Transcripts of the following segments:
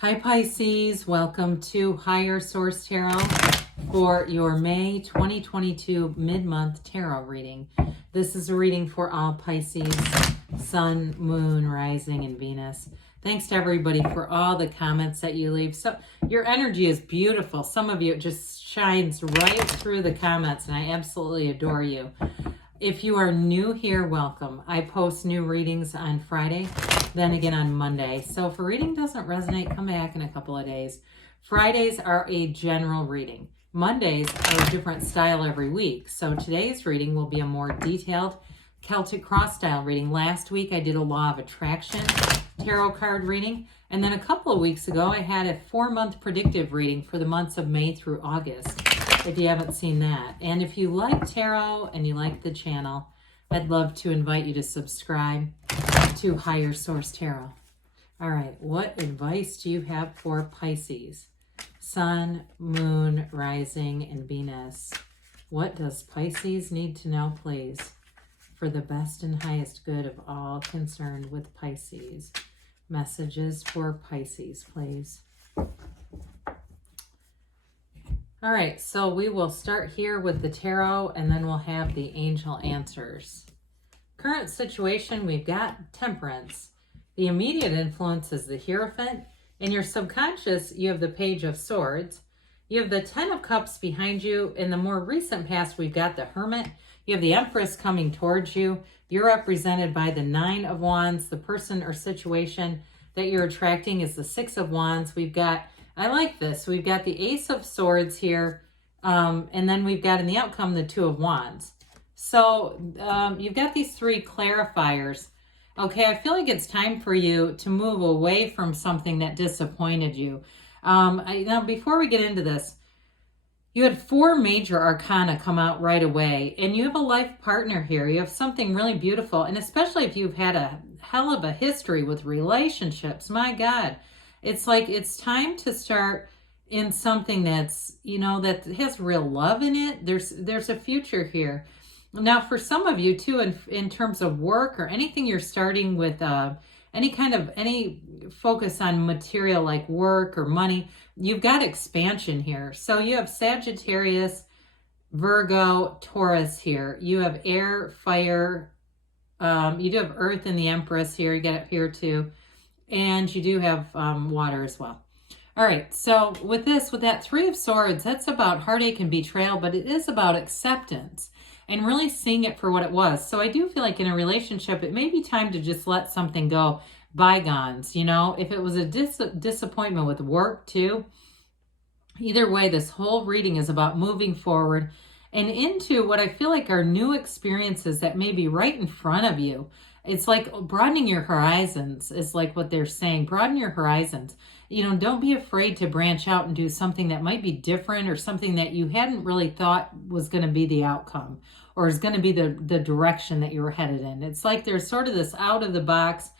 Hi Pisces, welcome to Higher Source Tarot for your May 2022 mid-month tarot reading. This is a reading for all Pisces, Sun, Moon, Rising, and Venus. Thanks to everybody for all the comments that you leave. So your energy is beautiful. Some of you, it just shines right through the comments, and I absolutely adore you. If you are new here, welcome. I post new readings on Friday, then again on Monday. So if a reading doesn't resonate, come back in a couple of days. Fridays are a general reading. Mondays are a different style every week. So today's reading will be a more detailed Celtic cross style reading. Last week I did a Law of Attraction tarot card reading. And then a couple of weeks ago I had a 4-month predictive reading for the months of May through August, if you haven't seen that. And if you like tarot and you like the channel, I'd love to invite you to subscribe to Higher Source Tarot. All right, what advice do you have for Pisces? Sun, Moon, Rising, and Venus. What does Pisces need to know, please, for the best and highest good of all concerned with Pisces? Messages for Pisces, please. All right, so we will start here with the tarot, and then we'll have the angel answers. Current situation, we've got Temperance. The immediate influence is the Hierophant. In your subconscious, you have the Page of Swords. You have the 10 of Cups behind you. In the more recent past, we've got the Hermit. You have the Empress coming towards you. You're represented by the 9 of Wands. The person or situation that you're attracting is the 6 of Wands. We've got, I like this, we've got the Ace of Swords here, and then we've got in the outcome the 2 of Wands. So you've got these 3 clarifiers. Okay, I feel like it's time for you to move away from something that disappointed you. Now, before we get into this, you had 4 major arcana come out right away, and you have a life partner here. You have something really beautiful, and especially if you've had a hell of a history with relationships, my God, it's like it's time to start in something that's, you know, that has real love in it. There's a future here. Now, for some of you too, in terms of work or anything you're starting with, any focus on material like work or money, you've got expansion here. So you have Sagittarius, Virgo, Taurus here. You have air, fire. You do have Earth in the Empress here. You get it here too. And you do have water as well. All right, so with that 3 of Swords, that's about heartache and betrayal, but it is about acceptance and really seeing it for what it was. So I do feel like in a relationship, it may be time to just let something go, bygones, you know, if it was a disappointment with work too. Either way, this whole reading is about moving forward and into what I feel like are new experiences that may be right in front of you. It's like broadening your horizons is like what they're saying. Broaden your horizons. You know, don't be afraid to branch out and do something that might be different or something that you hadn't really thought was going to be the outcome or is going to be the direction that you were headed in. It's like there's sort of this out of the box,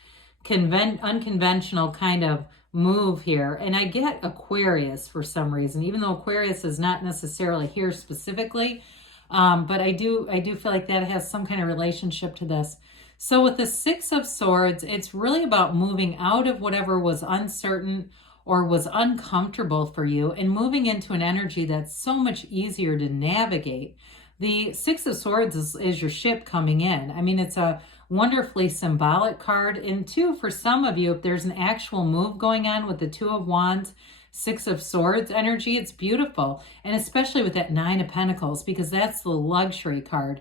unconventional kind of move here. And I get Aquarius for some reason, even though Aquarius is not necessarily here specifically. But I do feel like that has some kind of relationship to this. So with the 6 of Swords, it's really about moving out of whatever was uncertain or was uncomfortable for you and moving into an energy that's so much easier to navigate. The 6 of Swords is your ship coming in. I mean, it's a wonderfully symbolic card. And two, for some of you, if there's an actual move going on with the 2 of Wands, 6 of Swords energy, it's beautiful. And especially with that 9 of Pentacles, because that's the luxury card.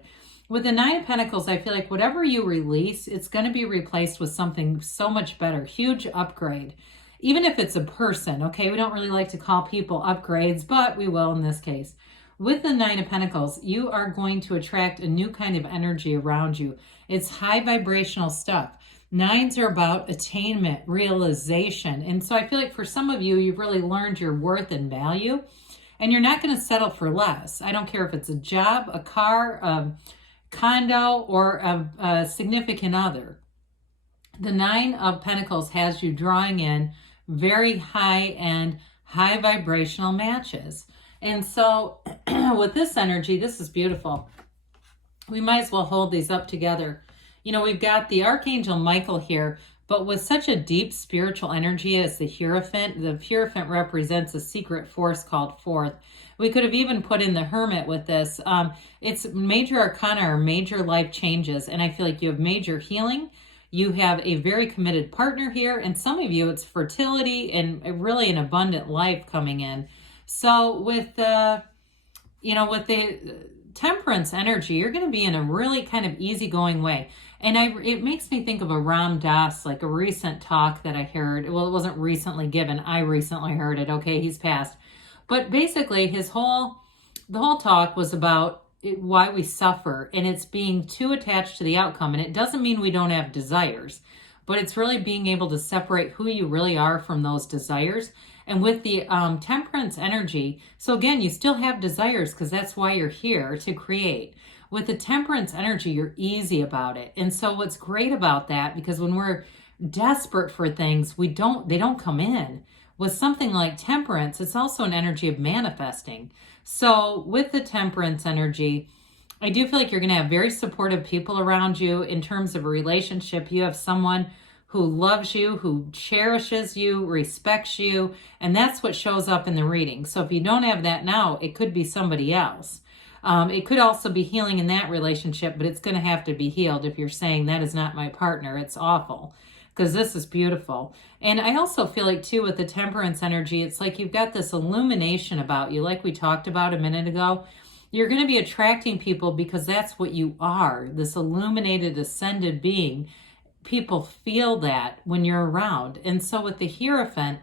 With the 9 of Pentacles, I feel like whatever you release, it's going to be replaced with something so much better. Huge upgrade. Even if it's a person, okay? We don't really like to call people upgrades, but we will in this case. With the 9 of Pentacles, you are going to attract a new kind of energy around you. It's high vibrational stuff. 9s are about attainment, realization. And so I feel like for some of you, you've really learned your worth and value, and you're not going to settle for less. I don't care if it's a job, a car, condo, or a significant other. The 9 of Pentacles has you drawing in very high-end, high vibrational matches. And so with this energy, this is beautiful. We might as well hold these up together. You know, we've got the Archangel Michael here But with such a deep spiritual energy as the Hierophant represents a secret force called Forth. We could have even put in the Hermit with this. It's major arcana or major life changes, and I feel like you have major healing. You have a very committed partner here, and some of you, it's fertility and really an abundant life coming in. So with the, with the Temperance energy, you're going to be in a really kind of easygoing way. And it makes me think of a Ram Dass, like a recent talk that I heard. Well, it wasn't recently given. I recently heard it. Okay, he's passed. But basically, the whole talk was about why we suffer, and it's being too attached to the outcome. And it doesn't mean we don't have desires, but it's really being able to separate who you really are from those desires. And with the Temperance energy, so again, you still have desires because that's why you're here, to create. With the Temperance energy, you're easy about it. And so what's great about that, because when we're desperate for things, they don't come in. With something like Temperance, it's also an energy of manifesting. So with the Temperance energy, I do feel like you're going to have very supportive people around you in terms of a relationship. You have someone who loves you, who cherishes you, respects you, and that's what shows up in the reading. So if you don't have that now, it could be somebody else. It could also be healing in that relationship, but it's going to have to be healed if you're saying that is not my partner. It's awful, because this is beautiful. And I also feel like too with the Temperance energy, it's like you've got this illumination about you, like we talked about a minute ago. You're going to be attracting people because that's what you are, this illuminated, ascended being. People feel that when you're around. And so with the Hierophant,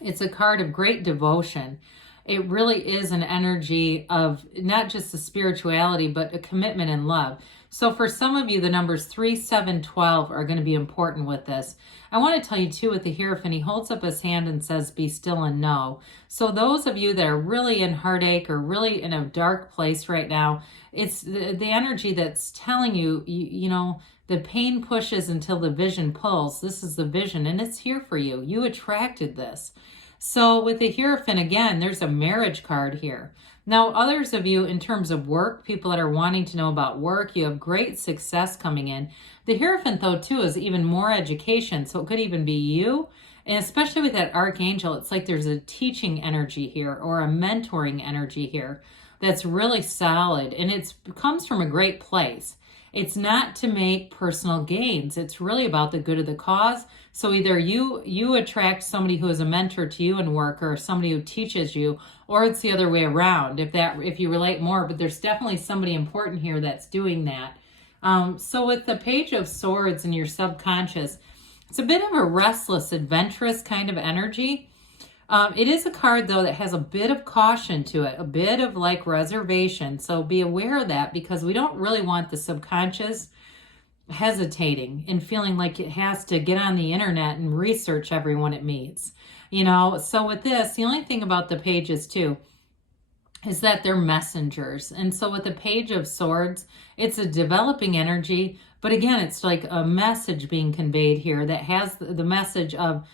it's a card of great devotion. It really is an energy of not just the spirituality, but a commitment and love. So for some of you, the numbers 3, 7, 12 are going to be important with this. I want to tell you too, with the Hierophant, he holds up his hand and says, be still and know. So those of you that are really in heartache or really in a dark place right now, it's the energy that's telling you, the pain pushes until the vision pulls. This is the vision, and it's here for you. You attracted this. So with the Hierophant, again, there's a marriage card here. Now, others of you in terms of work, people that are wanting to know about work, you have great success coming in. The Hierophant, though, too, is even more education. So it could even be you. And especially with that Archangel, it's like there's a teaching energy here or a mentoring energy here that's really solid. And it comes from a great place. It's not to make personal gains. It's really about the good of the cause. So either you attract somebody who is a mentor to you in work or somebody who teaches you, or it's the other way around if you relate more. But there's definitely somebody important here that's doing that. So with the Page of Swords in your subconscious, it's a bit of a restless, adventurous kind of energy. It is a card, though, that has a bit of caution to it, a bit of like reservation. So be aware of that, because we don't really want the subconscious hesitating and feeling like it has to get on the internet and research everyone it meets. So with this, the only thing about the pages too is that they're messengers. And so with the Page of Swords, it's a developing energy, but again, it's like a message being conveyed here that has the message of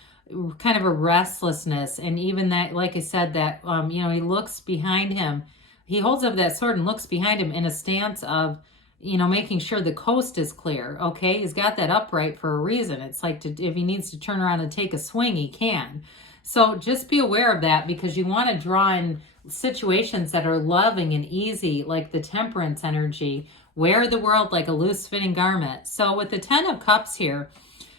kind of a restlessness. And even that, like I said, that, he looks behind him. He holds up that sword and looks behind him in a stance of, making sure the coast is clear. Okay. He's got that upright for a reason. It's like if he needs to turn around and take a swing, he can. So just be aware of that, because you want to draw in situations that are loving and easy, like the Temperance energy. Wear the world like a loose fitting garment. So with the 10 of Cups here,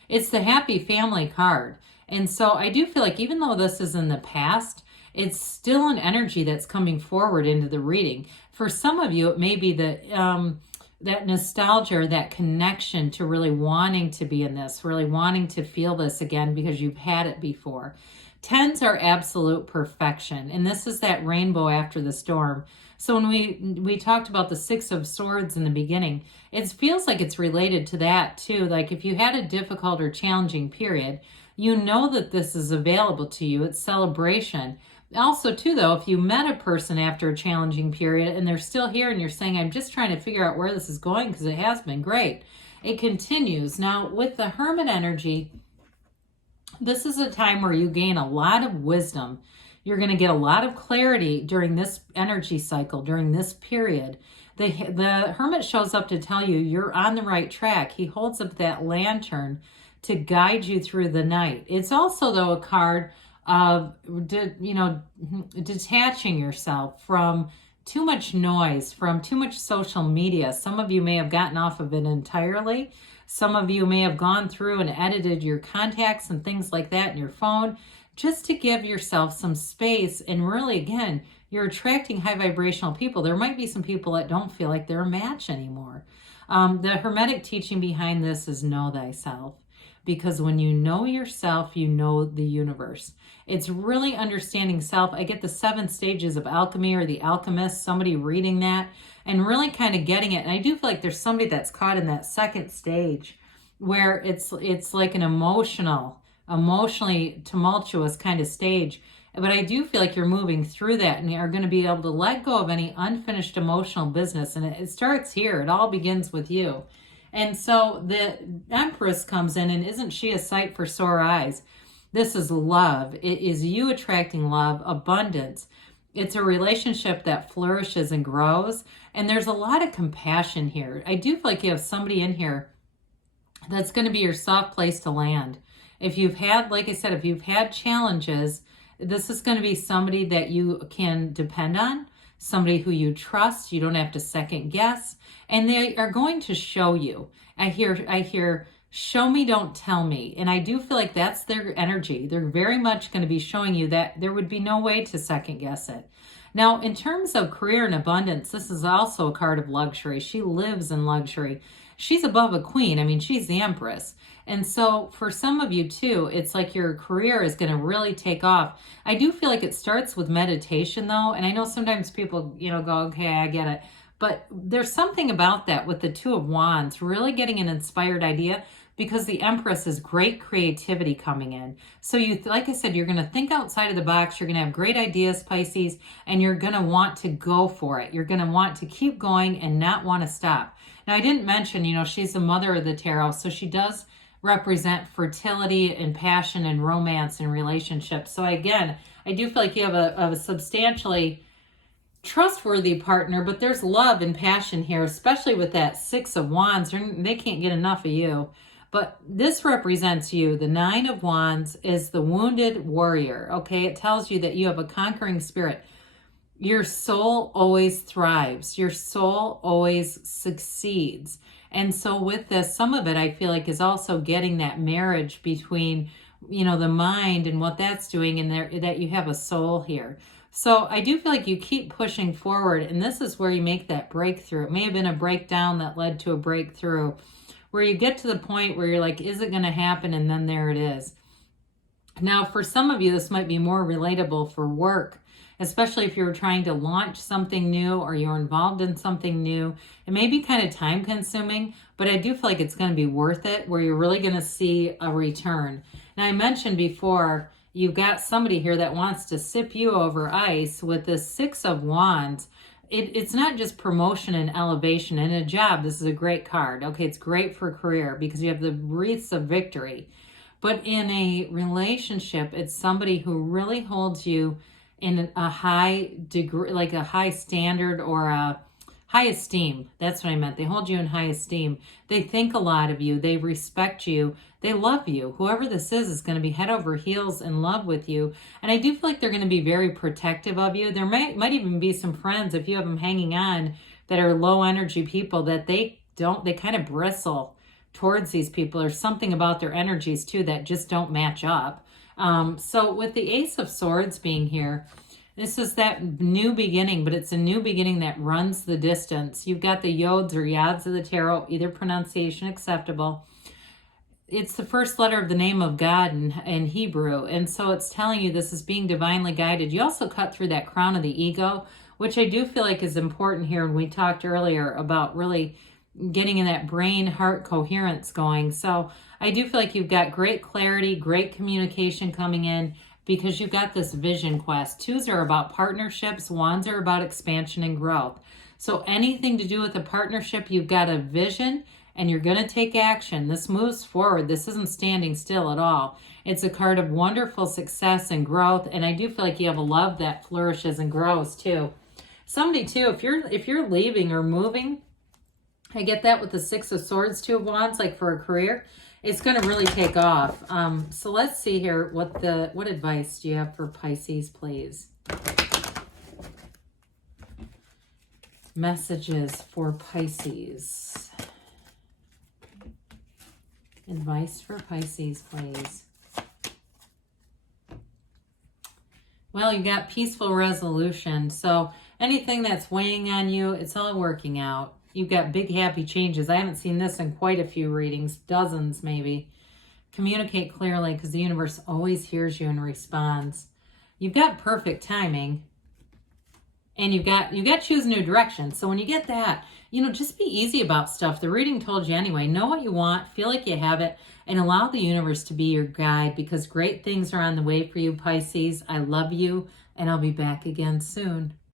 it's the happy family card. And so I do feel like even though this is in the past, it's still an energy that's coming forward into the reading. For some of you, it may be that nostalgia or that connection to really wanting to be in this, really wanting to feel this again because you've had it before. 10s are absolute perfection. And this is that rainbow after the storm. So when we talked about the 6 of Swords in the beginning, it feels like it's related to that too. Like if you had a difficult or challenging period, you know that this is available to you. It's celebration. Also too, though, if you met a person after a challenging period and they're still here and you're saying, I'm just trying to figure out where this is going because it has been great, it continues. Now with the Hermit energy, this is a time where you gain a lot of wisdom. You're going to get a lot of clarity during this energy cycle, during this period. The Hermit shows up to tell you you're on the right track. He holds up that lantern to guide you through the night. It's also, though, a card of, detaching yourself from too much noise, from too much social media. Some of you may have gotten off of it entirely. Some of you may have gone through and edited your contacts and things like that in your phone just to give yourself some space. And really, again, you're attracting high vibrational people. There might be some people that don't feel like they're a match anymore. The Hermetic teaching behind this is know thyself. Because when you know yourself, you know the universe. It's really understanding self. I get the 7 stages of alchemy, or the alchemist, somebody reading that and really kind of getting it. And I do feel like there's somebody that's caught in that second stage where it's like an emotionally tumultuous kind of stage. But I do feel like you're moving through that and are going to be able to let go of any unfinished emotional business. And it starts here. It all begins with you. And so the Empress comes in, and isn't she a sight for sore eyes? This is love. It is you attracting love, abundance. It's a relationship that flourishes and grows. And there's a lot of compassion here. I do feel like you have somebody in here that's going to be your soft place to land. If you've had, like I said, if you've had challenges, this is going to be somebody that you can depend on, somebody who you trust. You don't have to second guess. And they are going to show you. I hear, show me, don't tell me. And I do feel like that's their energy. They're very much going to be showing you that there would be no way to second guess it. Now, in terms of career and abundance, this is also a card of luxury. She lives in luxury. She's above a queen. I mean, she's the Empress. And so for some of you too, it's like your career is going to really take off. I do feel like it starts with meditation though. And I know sometimes people, go, okay, I get it. But there's something about that with the 2 of Wands, really getting an inspired idea, because the Empress is great creativity coming in. So like I said, you're going to think outside of the box. You're going to have great ideas, Pisces, and you're going to want to go for it. You're going to want to keep going and not want to stop. Now, I didn't mention, she's the mother of the tarot, so she does represent fertility and passion and romance and relationships. So again, I do feel like you have a substantially trustworthy partner, but there's love and passion here, especially with that 6 of Wands. They can't get enough of you. But this represents you. The 9 of Wands is the wounded warrior, okay? It tells you that you have a conquering spirit. Your soul always thrives. Your soul always succeeds. And so with this, some of it I feel like is also getting that marriage between, the mind and what that's doing, and that you have a soul here. So I do feel like you keep pushing forward, and this is where you make that breakthrough. It may have been a breakdown that led to a breakthrough, where you get to the point where you're like, is it going to happen? And then there it is. Now, for some of you, this might be more relatable for work, especially if you're trying to launch something new or you're involved in something new. It may be kind of time consuming, but I do feel like it's going to be worth it, where you're really going to see a return. Now, I mentioned before, you've got somebody here that wants to sip you over ice with this 6 of Wands. It's not just promotion and elevation. In a job, this is a great card. Okay, it's great for career because you have the wreaths of victory. But in a relationship, it's somebody who really holds you in a high degree, like a high standard or a high esteem. That's what I meant. They hold you in high esteem. They think a lot of you. They respect you. They love you. Whoever this is going to be head over heels in love with you. And I do feel like they're going to be very protective of you. There might even be some friends, if you have them hanging on, that are low energy people, that they kind of bristle towards these people. There's something about their energies too that just don't match up. So with the Ace of Swords being here, this is that new beginning, but it's a new beginning that runs the distance. You've got the Yods or Yads of the tarot, either pronunciation acceptable. It's the first letter of the name of God in Hebrew. And so it's telling you this is being divinely guided. You also cut through that crown of the ego, which I do feel like is important here. And we talked earlier about really getting in that brain-heart coherence going. So I do feel like you've got great clarity, great communication coming in, because you've got this vision quest. 2s are about partnerships. 1s are about expansion and growth. So anything to do with a partnership, you've got a vision and you're going to take action. This moves forward. This isn't standing still at all. It's a card of wonderful success and growth. And I do feel like you have a love that flourishes and grows too. Somebody too, if you're leaving or moving, I get that with the 6 of Swords, 2 of Wands, like for a career. it's going to really take off. So let's see here. What advice do you have for Pisces, please? Messages for Pisces. Advice for Pisces, please. Well, you got peaceful resolution. So anything that's weighing on you, it's all working out. You've got big happy changes. I haven't seen this in quite a few readings, dozens maybe. Communicate clearly because the universe always hears you and responds. You've got perfect timing. And you got choose new direction. So when you get that, just be easy about stuff. The reading told you anyway. Know what you want, feel like you have it, and allow the universe to be your guide because great things are on the way for you, Pisces. I love you, and I'll be back again soon.